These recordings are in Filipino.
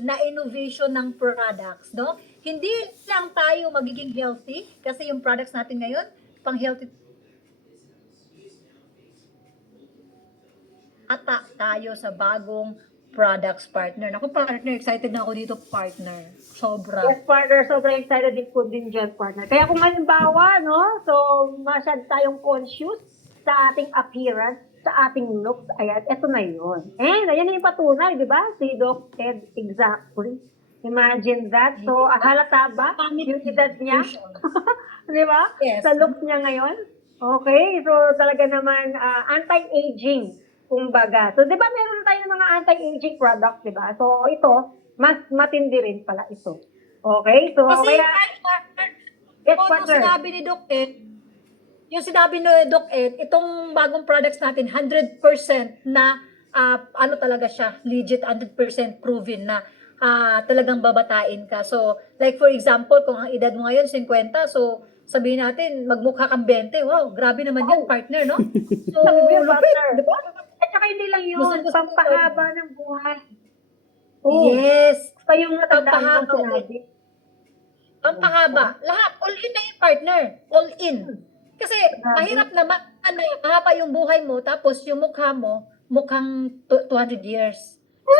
na innovation ng products, no? Hindi lang tayo magiging healthy kasi yung products natin ngayon, pang healthy ata tayo sa bagong products partner. Naku partner, excited na ako dito partner. Sobra. Yes, partner. Sobrang excited din po din dyan, partner. Kaya kung halimbawa, no, so masyad tayong conscious sa ating appearance, sa ating looks, ayan, eto na yun. And ayan na yung patunay, di ba? Si Doc Ed, exactly. Imagine that. So, halata ba yung edad niya? Di ba? Yes. Sa looks niya ngayon? Okay, so talaga naman anti-aging, kumbaga. So, di ba meron tayo ng mga anti-aging products, di ba? So, ito, mas matindi rin pala ito. Okay, so Kasi kaya, yes, yung partner. sinabi ni Doc Ed, yung sinabi ni Doc Ed, itong bagong products natin, 100% na ano talaga siya, legit 100% proven na talagang babatain ka. So, like for example, kung ang edad mo ngayon 50, so sabihin natin, magmukha kang 20. Wow, grabe naman yan, partner, no? So, Sabi mo, lupit, partner. di ba? At saka hindi lang yun, Gusto ko pampahaba ng buhay. Oo. Yes. Pa yung natandaan Pampahaba. mo sinabi. Pampahaba. Lahat. All in na yung partner. All in. Kasi mahirap naman na mahaba yung buhay mo tapos yung mukha mo mukhang 200 years. So,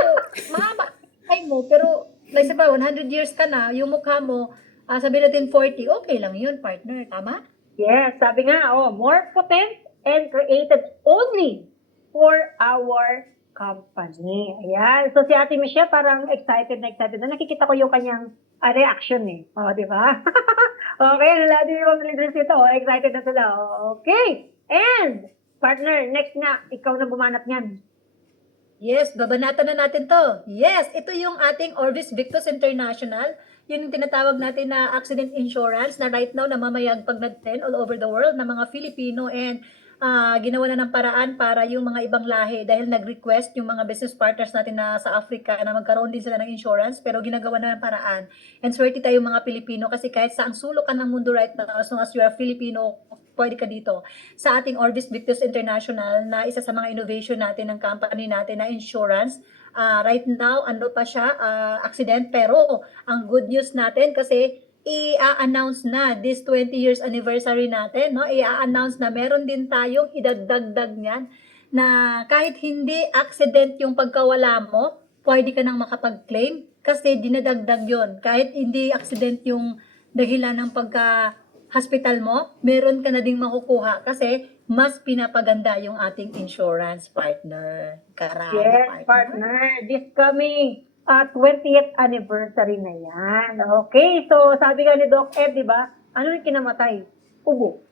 mahaba buhay mo pero like sabi 100 years ka na, yung mukha mo sabi natin 40, okay lang yun, partner. Tama? Yes, sabi nga, more potent and created only for our company. Ayan. So si Ate Michelle parang excited na excited na. Nakikita ko yung kanyang reaction eh. O, di ba? Okay, lahat yung mga leaders ito. Excited na sila. Okay. And, partner, next na, ikaw na bumanat niyan. Yes, babanatan na natin to. Yes, ito yung ating Orbis Victus International. Yun yung tinatawag natin na accident insurance na right now namamayagpag natin all over the world na mga Filipino and ginawa na ng paraan para yung mga ibang lahi dahil nag-request yung mga business partners natin na sa Africa na magkaroon din sila ng insurance pero ginagawa na ng paraan. And swerte tayo mga Pilipino kasi kahit saang sulok ka ng mundo right now, as long as you are Filipino, pwede ka dito sa ating Orbis Victus International na isa sa mga innovation natin ng company natin na insurance. Right now, ano pa siya, accident, pero ang good news natin kasi i-announce na this 20 years anniversary natin, no? I-announce na meron din tayong idadagdag niyan na kahit hindi accident yung pagkawala mo, pwede ka nang makapag-claim kasi dinadagdag yon. Kahit hindi accident yung dahilan ng hospital mo, meron ka na ding makukuha kasi mas pinapaganda yung ating insurance partner. Karami, Yes, partner. This coming 20th anniversary na yan. Okay, so sabi nga ni Doc Ed, di ba? Ano yung kinamatay? Ubo.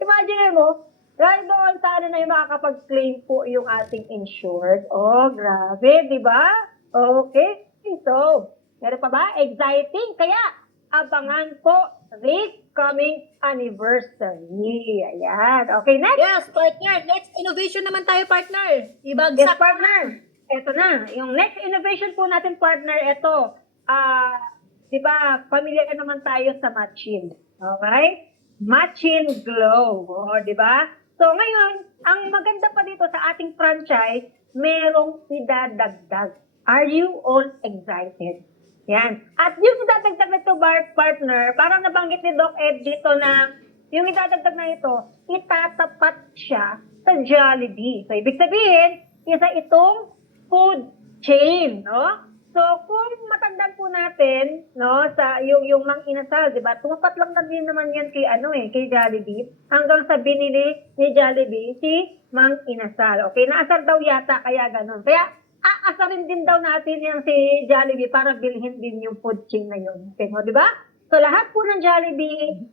Imagine mo, right doon sana na yung makakapag-claim po yung ating insured. Oh, grabe, di ba? Okay, so, meron pa ba? Exciting. Kaya, abangan po this coming anniversary. Ayan. Okay, next. Yes, partner. Next innovation naman tayo, partner. Yes, Ibagsak. partner. Ito na. Yung next innovation po natin, partner, ito. Di ba, familiar naman tayo sa Matchin. Okay? Matchin Glow. O, di ba? So, ngayon, ang maganda pa dito sa ating franchise, merong idadagdag. Are you all excited? Yan. At yung idadagdag na ito, partner, parang nabanggit ni Doc Ed dito na yung idadagdag na ito, itatapat siya sa Jollibee. So, ibig sabihin, isa itong food chain, no? So, kung matandaan po natin, no, sa yung Mang Inasal, 'di ba? Tumapat lang na din naman 'yan kay kay Jollibee, hanggang sa binili ni Jollibee si Mang Inasal. Okay, naasar daw yata kaya ganun. Kaya aasarin din daw natin yung si Jollibee para bilhin din yung food chain na yun. Okay, no, 'di ba? So, lahat po ng Jollibee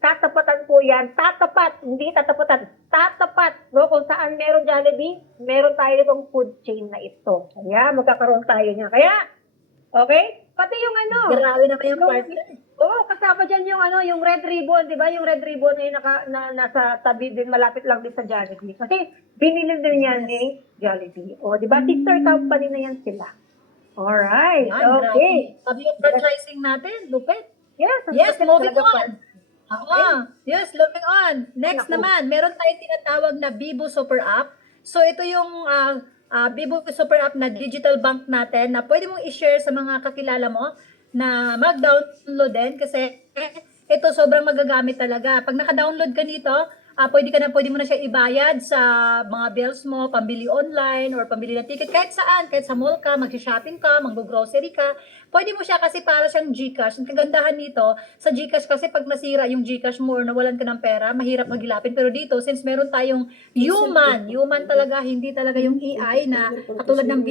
tatapatan po yan. Tatapat, hindi tatapatan. Tatapat. No? Kung saan meron Jollibee, meron tayo itong food chain na ito. Kaya magkakaroon tayo niya. Kaya, okay? Pati yung Grabe naman yung partner. kasama dyan yung yung red ribbon, di ba? Yung red ribbon na, nasa tabi din, malapit lang din sa Jollibee. Kasi binili din yan ni Jollibee. O, di ba? Sister company na yan sila. Alright. Yan, Okay. Sabi yung franchising natin, lupit. Yes, Yes, moving talaga, on. partner. Yes, moving on. Next Naku. naman, meron tayong tinatawag na Bibo Super App. So ito yung Vivo Super App na digital bank natin na pwede mong i-share sa mga kakilala mo na mag-download din kasi ito sobrang magagamit talaga. Pag naka-download ka nito, pwede mo na siya ibayad sa mga bills mo, pambili online or pambili ng ticket kahit saan, kahit sa mall ka, mag-shopping ka, mag-grocery ka. Pwede mo siya kasi para siyang GCash. Ang kagandahan nito, sa GCash kasi pag nasira yung GCash mo or nawalan ka ng pera, mahirap maghilapin. Pero dito, since meron tayong human talaga, hindi talaga yung AI na katulad ng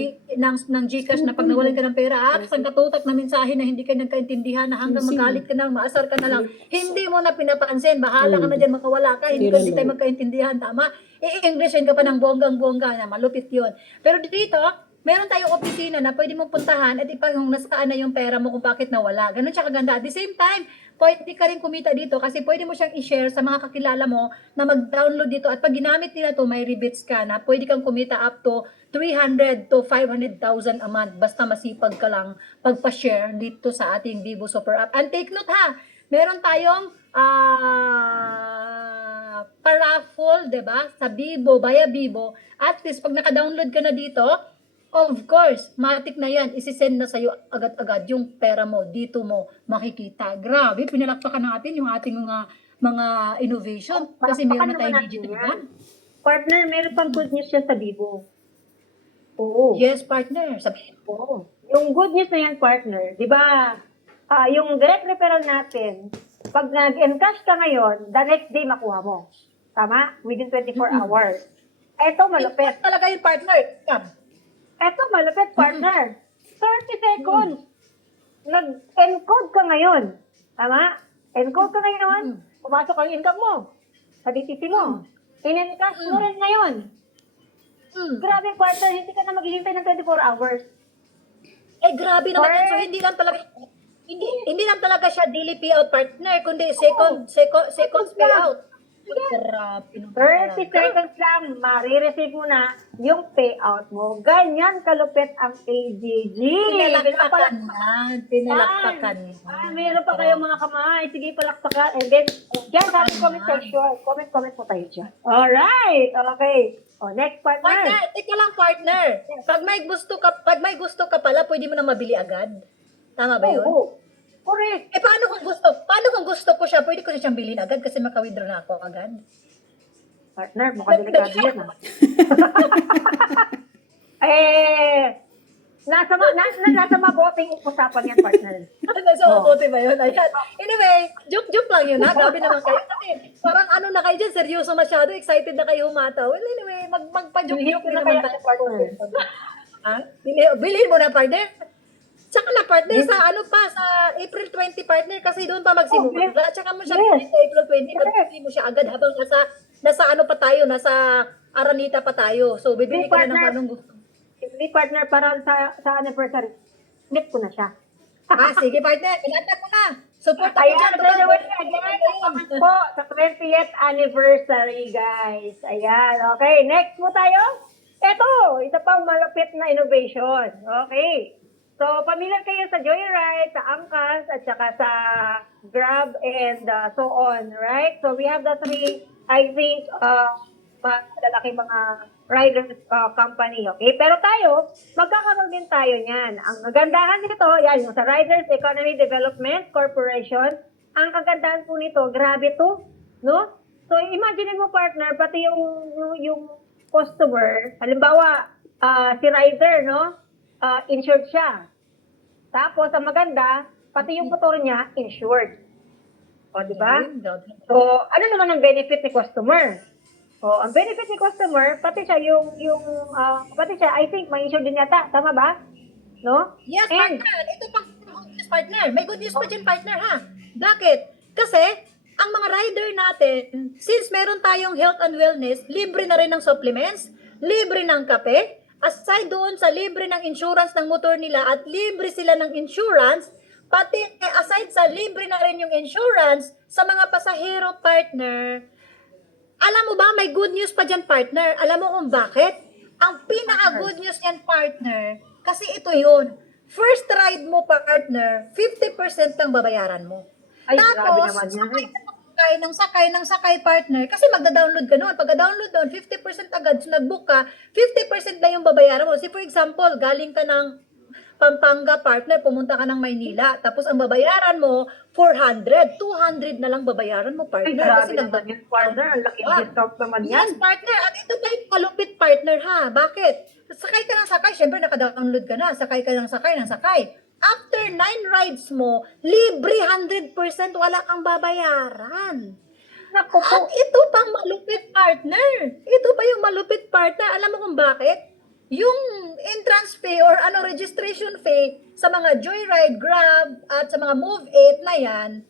GCash na pag nawalan ka ng pera, isang katutak na mensahe na hindi ka nagkaintindihan na hanggang magalit ka na, maasar ka na lang. Hindi mo na pinapansin, bahala ka na dyan, makawala ka, hindi tayo magkaintindihan, tama? I-Englishin ka pa ng bonggang-bongga na malupit yun. Pero dito, meron tayong opisina na pwede mong puntahan at ipag kung nasaan na yung pera mo kung bakit nawala. Ganun siya kaganda. At the same time, pwede ka rin kumita dito kasi pwede mo siyang i-share sa mga kakilala mo na mag-download dito at pag ginamit nila to may rebates ka na pwede kang kumita up to 300 to 500,000 a month basta masipag ka lang pagpa-share dito sa ating Vivo Super App. And take note ha, meron tayong paraffle, 'di ba? Sa Vivo, via Vivo. At least pag naka-download ka na dito, of course, matik na yan, isisend na sa'yo agad-agad yung pera mo, dito mo makikita. Grabe, pinalakpakan natin yung ating mga innovation kasi meron na tayong digital bank. Partner, meron pang good news yan sa Vivo. Oo. Yes, partner. Sabi, Oo. Yung good news na yan, partner, di ba, yung direct referral natin, pag nag-encash ka ngayon, the next day makuha mo. Tama? Within 24 hours. Eto, malupit. talaga yung partner. Come. Eto, malupit, partner. 30 seconds. Nag-encode ka ngayon. Tama? Encode ka ngayon. Pumasok ang income mo. Sa DTC mo. In-encash mo rin ngayon. Grabe, partner. Hindi ka na maghihintay ng 24 hours. Grabe naman yun. So, hindi lang talaga siya daily payout partner, kundi seconds payout. Grabe naman 30 seconds lang, marireceive mo na yung payout mo. Ganyan kalupit ang AGG. Pinalakpakan yan. Pinalakpakan yan. Meron pa kayo mga kamay. Sige, palakpakan. And then, dyan sa ating comment section. Comment po tayo dyan. Alright. Okay. Next partner. Partner, teka lang partner. Pag may gusto ka pala, pwede mo na mabili agad. Tama ba yun? Oo. Correct. Paano kung gusto ko siya, pwede ko na siyang bilhin agad kasi maka-withdraw na ako agad? Partner, mukhang delikado yan nasa mabuting usapan yan, partner. Nasa mabuti ba yun? Ayan. Anyway, joke lang yun ha. Grabe naman kayo. Kasi parang ano na kayo dyan, seryoso masyado, excited na kayo humata. Well, anyway, magpa-joke-joke Bilhin rin na naman kaya tayo. partner. Ha? Bilhin mo na, partner. Tsaka na, partner, sa April 20, partner, kasi doon pa magsimula. Tsaka mo siya bilhin sa April 20, bibili mo siya agad habang nasa ano pa tayo, nasa Aranita pa tayo. So, bibili ka na ng anong gusto. Hindi, partner, para sa anniversary. Meet ko na siya. Sige, partner, pinata ko na. Support ako Ayan, dyan. by the way, again, po, sa 20th anniversary, guys. Ayan, okay. Next po tayo. Ito, isa pang malapit na innovation. Okay. So, familiar kayo sa Joyride, sa Angkas, at saka sa Grab, and so on, right? So, we have the three, I think, malalaking mga riders company, okay? Pero tayo, magkakaroon din tayo niyan. Ang kagandahan nito, yan, yung sa Riders Economy Development Corporation, ang kagandahan po nito, grabe to, no? So, imagine mo, partner, pati yung customer, halimbawa, si rider, no? Insured siya. Tapos, ang maganda, pati yung motor niya, insured. O, di ba? So, ano naman ang benefit ni customer? O, ang benefit ni customer, pati siya, I think, may insured din yata. Tama ba? No? Yes, partner. Ito pang good news, partner. May good news pa dyan, partner, ha? Bakit? Kasi, ang mga rider natin, since meron tayong health and wellness, libre na rin ng supplements, libre ng kape, aside doon sa libre ng insurance ng motor nila at libre sila ng insurance, pati aside sa libre na rin yung insurance sa mga pasahero, partner, alam mo ba, may good news pa dyan, partner. Alam mo kung bakit? Ang pinaka-good news yan, partner, kasi ito yun. First ride mo, partner, 50% ang babayaran mo. Ay, grabe naman yan. ng sakay partner, kasi magda-download ka noon. Pagka-download noon, 50% agad, so nag-book ka, 50% na yung babayaran mo. See, for example, galing ka ng Pampanga partner, pumunta ka ng Maynila, tapos ang babayaran mo, 400, 200 na lang babayaran mo Ay, partner. grabe Kasi naman yun, partner. Ang laking discount naman yan. Yes, partner. At ito pa yung malupit partner ha. Bakit? Sakay ka ng sakay, syempre naka-download ka na. Sakay ka ng sakay. After 9 rides mo, libre 100%, wala kang babayaran. Naku po. At ito pang malupit partner. Ito pa yung malupit partner. Alam mo kung bakit? Yung entrance fee or registration fee sa mga Joyride, Grab at sa mga Move It na yan,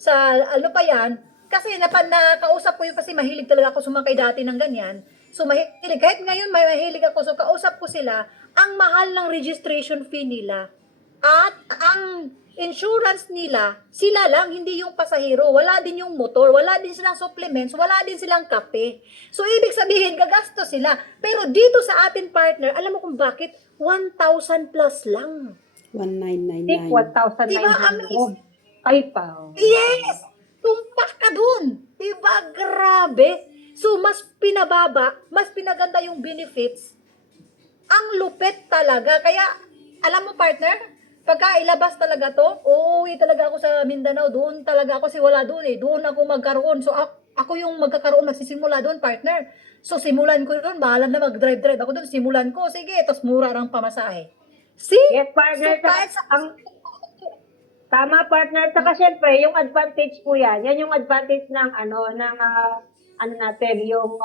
sa ano pa yan, kasi nakausap ko yun kasi mahilig talaga ako sumakay dati ng ganyan. So mahilig, kahit ngayon may mahilig ako, so kausap ko sila, ang mahal ng registration fee nila. At ang insurance nila, sila lang, hindi yung pasahero. Wala din yung motor, wala din silang supplements, wala din silang kape. So ibig sabihin, gagasto sila. Pero dito sa atin partner, alam mo kung bakit? 1,000 plus lang. 1999. 1,900. Diba, amazing? Ay, pa. Yes! Tumpak ka dun! Diba? Grabe! So, mas pinababa, mas pinaganda yung benefits. Ang lupet talaga. Kaya, alam mo partner, pagka ilabas talaga to, uuwi talaga ako sa Mindanao. Doon talaga ako kasi wala doon eh. Doon ako magkaroon. So, ako yung magkakaroon, magsisimula doon, partner. So, simulan ko doon. Bahala na mag-drive-drive. Ako doon, simulan ko. Sige, tapos mura ng pamasahe. See? Yes, partner. So, kahit sa... Tama, partner. Saka syempre, yung advantage po yan. Yan yung advantage ng natin, yung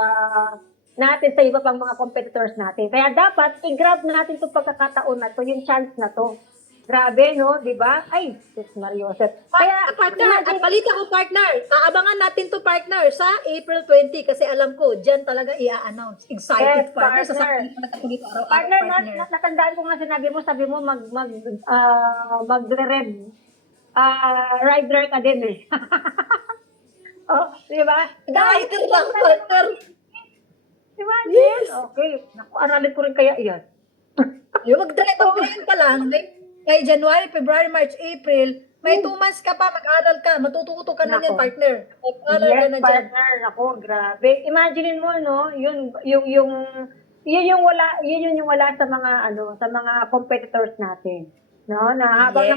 natin sa iba pang mga competitors natin. Kaya dapat i-grab natin itong pagkakataon na to, yung chance na to. Grabe, no? Di ba? Ay, Sus Mariosep. Kaya, Partner, at balita ko partner, aabangan natin to partner sa April 20 kasi alam ko, dyan talaga i-announce. Excited Yes, partner. partner. Sasabihin ko na ako dito araw-araw partner, partner. natandaan ko nga sabi mo magre-red rider ka din eh. Oh, di ba? Rider lang partner. Di ba? Yes. Okay. Naku, aralin ko rin kaya yan. Yung mag-drive up ngayon pa lang, kay January, February, March, April, may 2 months ka pa, mag-aral ka, matututo ka na Nako. yan partner. Mag-aral ka Yes, na dyan. partner. Ako, grabe. Imagine mo, no, yun yung wala sa mga sa mga competitors natin. No, na habang Yes.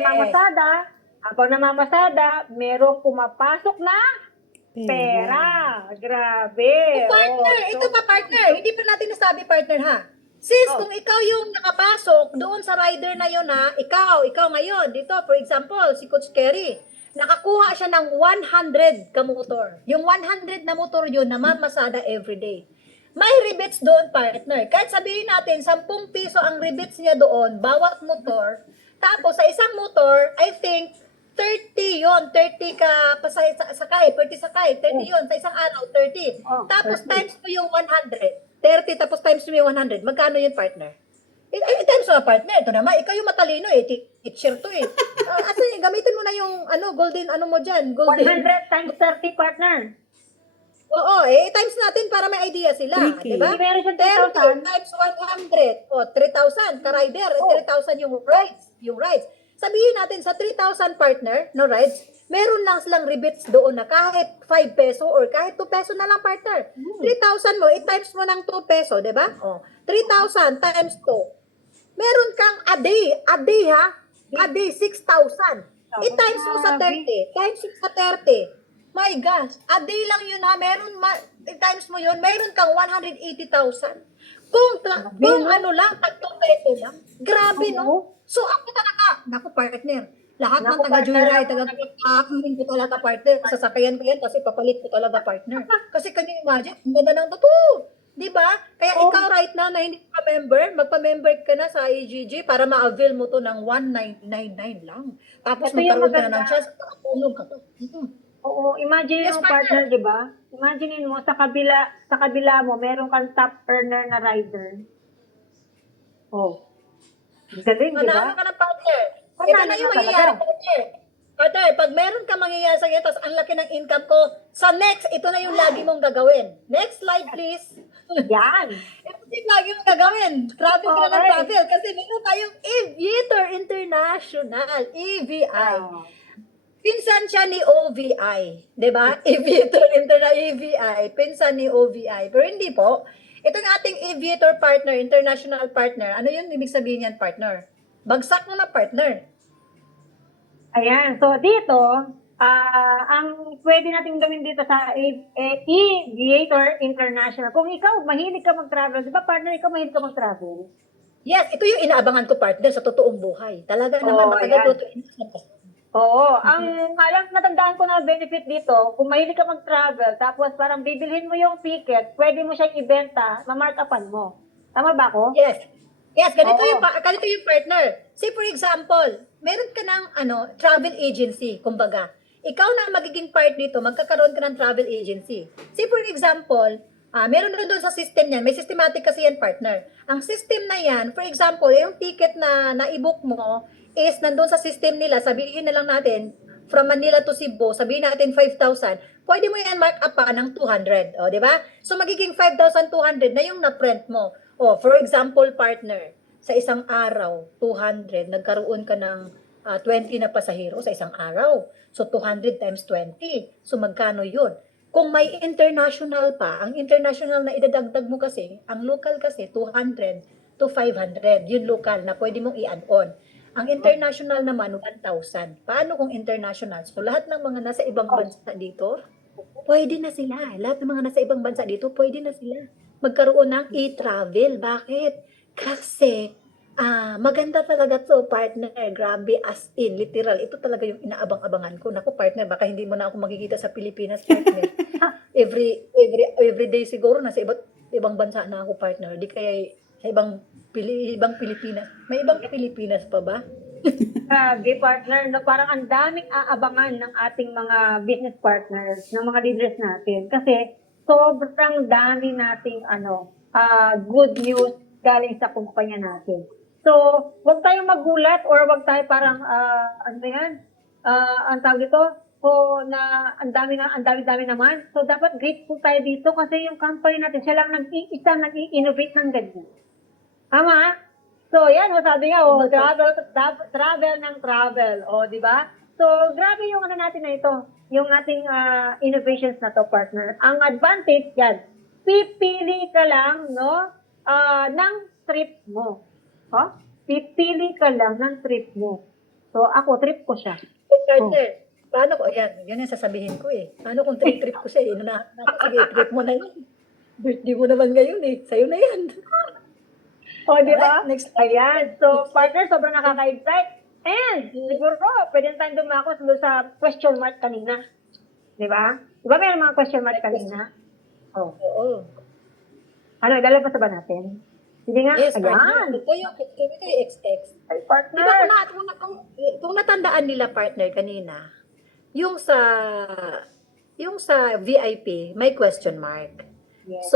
namamasada, merong pumapasok na pera. Grabe. Partner, Oh, so- ito pa partner, hindi pa natin nasabi partner ha. Sis, kung ikaw yung nakapasok doon sa rider na yun ha, ikaw ngayon, dito, for example, si Coach Kerry, nakakuha siya ng 100 kamotor. Yung 100 na motor yun, namamasada everyday. May rebates doon, partner. Kahit sabihin natin, 10 piso ang rebates niya doon, bawat motor. Tapos, sa isang motor, I think, 30 yon 30 ka sakay, 30 sakay, 30 yon sa isang araw, 30. Oh, Tapos 30. times mo yung 100. 30 tapos times mo yung 100. Magkano yun, partner? Times mo, partner. Ito naman, ikaw yung matalino eh. Teacher to eh. Asa, gamitin mo na yung golden mo dyan. Golden. 100 times 30, partner. Oo, times natin para may idea sila. 3K. Diba? Hindi meron siyang 30 3,000. times 100. O, 3,000 ka-rider. 3,000 yung rides. Sabihin natin sa 3,000 partner, no rides, meron lang silang rebates doon na kahit 5 peso or kahit 2 peso na lang partner. 3,000 mo, i-times mo ng 2 peso, di ba? O, 3,000 times 2. Meron kang a day ha? A day, 6,000. I-times mo sa 30. Times mo sa 30. My gosh, a day lang yun ha. I-times mo yun, meron kang 180,000. Kung ano lang, tag 2 peso lang. Grabe, no? So, ako talaga, naku, partner, lahat ng Naku, taga-joyride, partner. taga-akamin ko talaga, partner. Sasakayan ko yan kasi papalit ko talaga, partner. Kasi can you imagine, ang ganda ng totoo. Di ba? Kaya ikaw right now na hindi ka member, magpa-member ka na sa IGG para ma-avail mo to ng 1,999 lang. Tapos Ito yung magkaroon ka na ng maganda. chance, makatulog ka to. Oo, imagine Yes, mo partner, di ba? Imagine mo sa kabila mo, meron kang top earner na rider. Oh. Galing, di Manalo ba? ka ng partner. Manalo Ito na yung ka mangyayari, talaga. partner. Partner, pag meron ka mangyayari sa ganito, tapos ang laki ng income ko, sa next, ito na yung lagi mong gagawin. Next slide, please. Yan. Ito yung lagi mong gagawin. Travel ka na ng Okay. travel. Kasi meron tayong Aviator International, EVI. Ah. Pinsan siya ni OVI, 'di ba? Aviator AVI, pinsan ni OVI. Pero hindi po. Itong ating aviator partner, international partner, ano yun ibig sabihin yan, partner? Bagsak na partner. Ayan. So, dito, ang pwede natin gawin dito sa Aviator International, kung ikaw mahilig ka mag-travel, di ba partner, ikaw mahilig ka mag-travel? Yes, ito yung inaabangan ko partner sa totoong buhay. Talaga naman, Oo, matagal ayan. ko ito Oo, ang alam natandaan ko na benefit dito, kung mahilig ka mag-travel, tapos parang bibilhin mo yung ticket, pwede mo siyang ibenta, mamark upan mo. Tama ba ako? Yes. Yes, Oo. ganito yung partner. Say for example, meron ka ng travel agency, kumbaga. Ikaw na magiging part dito, magkakaroon ka ng travel agency. Say for example, meron na doon sa system niyan, may systematic kasi yan partner. Ang system na yan, for example, yung ticket na na-book mo is nandun sa system nila, sabihin na lang natin, from Manila to Cebu, sabihin natin 5,000, pwede mo yan mark up pa ng 200, o, di ba? So, magiging 5,200 na yung na-print mo. O, for example, partner, sa isang araw, 200, nagkaroon ka ng 20 na pasahero sa isang araw. So, 200 times 20. So, magkano yun? Kung may international pa, ang international na idadagdag mo kasi, ang local kasi, 200 to 500, yun local na pwede mong i-add on. Ang international naman, 1,000. Paano kung international? So, lahat ng mga nasa ibang bansa dito, pwede na sila. Lahat ng mga nasa ibang bansa dito, pwede na sila magkaroon ng e-travel. Bakit? Kasi, maganda talaga to partner. Grabe, as in, literal. Ito talaga yung inaabang-abangan ko. Naku, partner, baka hindi mo na ako makikita sa Pilipinas, partner. Every day siguro, nasa ibang bansa na ako, partner. Di kaya sa ibang Pilipinas. May ibang Pilipinas pa ba? Grabe, partner, no, parang ang daming aabangan ng ating mga business partners, ng mga leaders natin. Kasi sobrang dami nating good news galing sa kumpanya natin. So, wag tayong magulat or wag tayo parang, ano ba yan? Ang tawag dito, na ang dami-dami naman. So, dapat grateful tayo dito kasi yung company natin, siya lang nag-iisa nag-i-innovate ng ganyan. Tama? So, yan, sabi nga, travel ng travel, di ba? So, grabe yung natin na ito, yung ating innovations na to, partner. Ang advantage yan, pipili ka lang, no, ng trip mo. Pipili ka lang ng trip mo. So, ako, trip ko siya. Partner, paano ko, yan yung sasabihin ko eh. Paano kung trip ko siya eh? Inunahan na ako, sige, trip mo na yan. Birthday mo naman ngayon eh. Sa'yo na yan. Di ba? Alright, next. Ayan. So, partner, sobrang nakaka-excite. And, siguro, pwede na tayong dumako sa question mark kanina. Di ba? Di ba may mga question mark kanina? Oo. Ano, ilalabas na ba natin? Sige nga. Yes, Ayan. partner. Ito yung XX. Ay, Di partner. ba kung natandaan nila partner kanina, yung sa VIP, may question mark. Yes. So,